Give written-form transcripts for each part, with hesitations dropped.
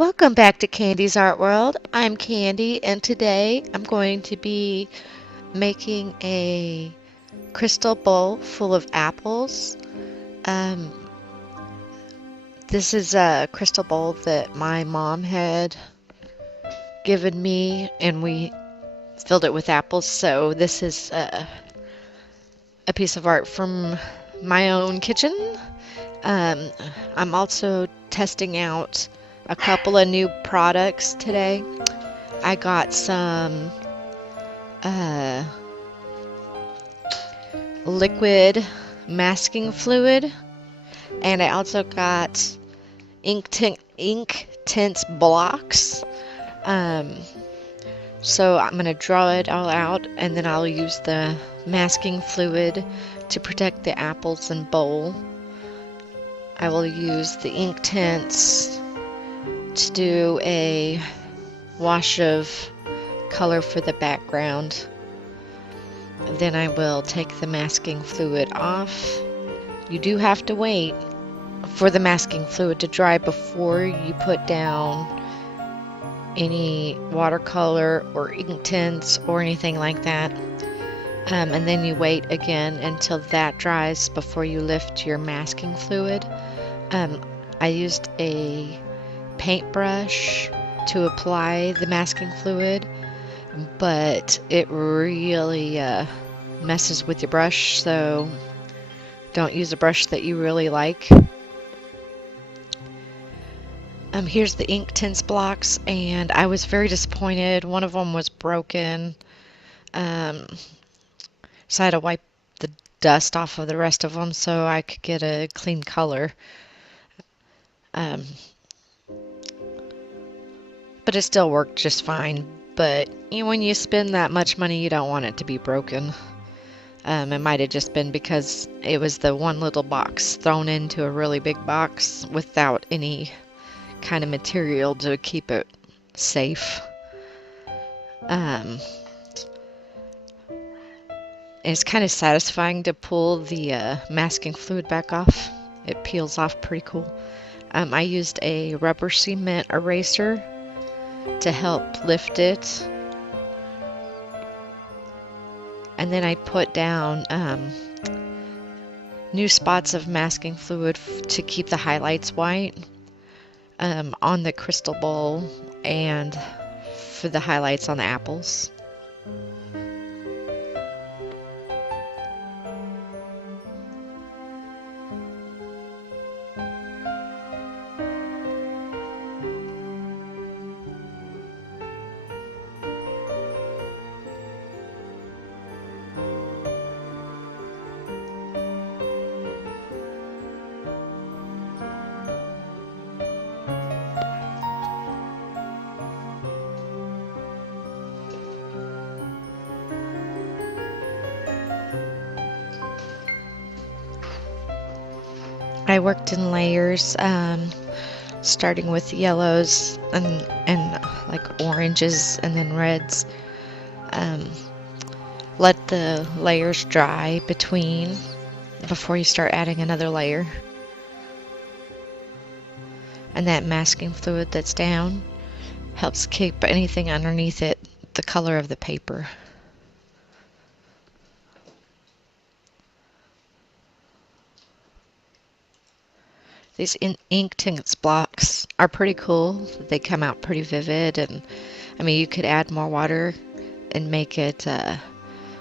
Welcome back to Candy's Art World. I'm Candy, and today I'm going to be making a crystal bowl full of apples. Um, this is a crystal bowl that my mom had given me, and we filled it with apples. So this is a piece of art from my own kitchen. Um, I'm also testing out a couple of new products today. I got some liquid masking fluid, and I also got Inktense blocks. So I'm going to draw it all out, and then I'll use the masking fluid to protect the apples and bowl. I will use the Inktense to do a wash of color for the background. Then I will take the masking fluid off. You do have to wait for the masking fluid to dry before you put down any watercolor or Inktense or anything like that. And then you wait again until that dries before you lift your masking fluid. I used a paintbrush to apply the masking fluid, but it really messes with your brush, so don't use a brush that you really like. Here's the Inktense blocks, and I was very disappointed. One of them was broken, so I had to wipe the dust off of the rest of them so I could get a clean color. But it still worked just fine. But when you spend that much money, you don't want it to be broken. It might have just been because it was the one little box thrown into a really big box without any kind of material to keep it safe. It's kind of satisfying to pull the masking fluid back off. It peels off pretty cool. I used a rubber cement eraser to help lift it, and then I put down new spots of masking fluid to keep the highlights white on the crystal bowl and for the highlights on the apples. I worked in layers, starting with yellows and like oranges and then reds. Let the layers dry before you start adding another layer. And that masking fluid that's down helps keep anything underneath it the color of the paper. These Inktense blocks are pretty cool. They come out pretty vivid, and I mean, you could add more water and make it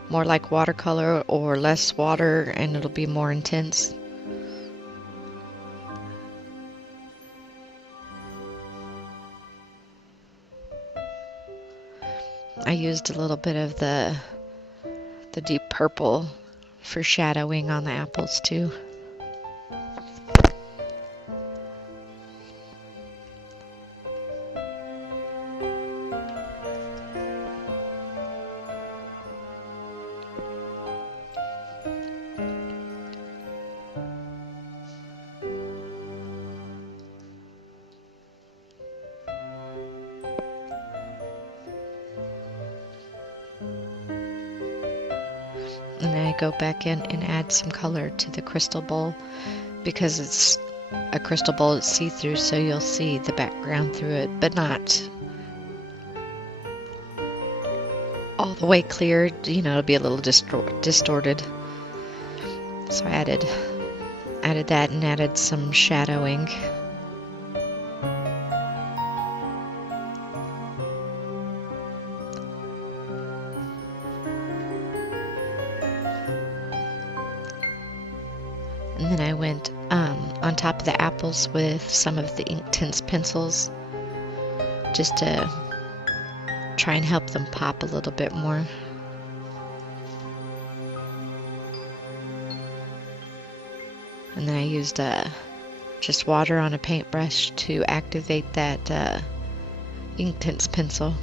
more like watercolor or less water, and it'll be more intense. I used a little bit of the deep purple for shadowing on the apples too. And then I go back in and add some color to the crystal bowl because it's a crystal bowl that's see-through, so you'll see the background through it, but not all the way clear. You know, it'll be a little distorted. So I added that and added some shadowing. And then I went on top of the apples with some of the Inktense pencils, just to try and help them pop a little bit more. And then I used just water on a paintbrush to activate that Inktense pencil.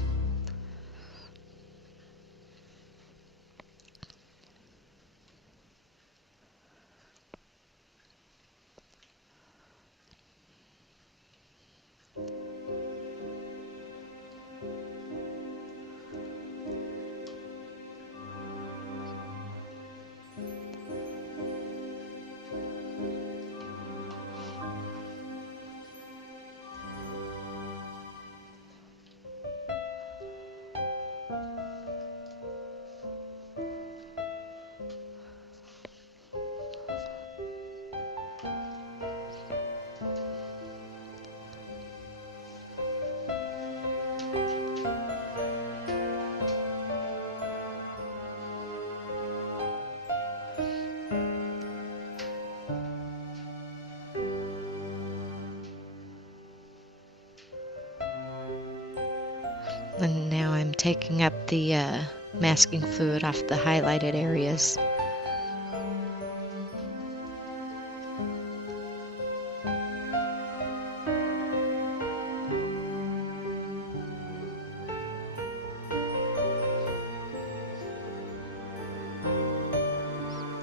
And now I'm taking up the masking fluid off the highlighted areas.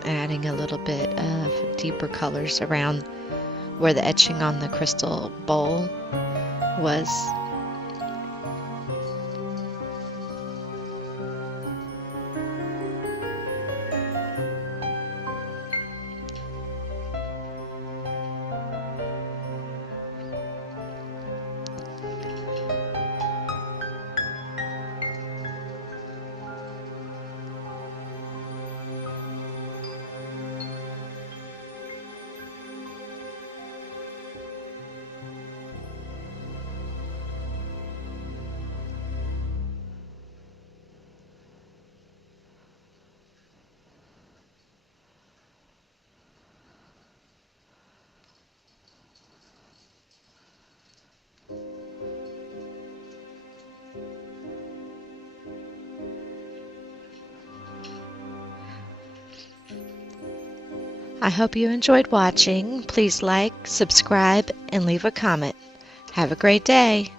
Adding a little bit of deeper colors around where the etching on the crystal bowl was. I hope you enjoyed watching. Please like, subscribe, and leave a comment. Have a great day.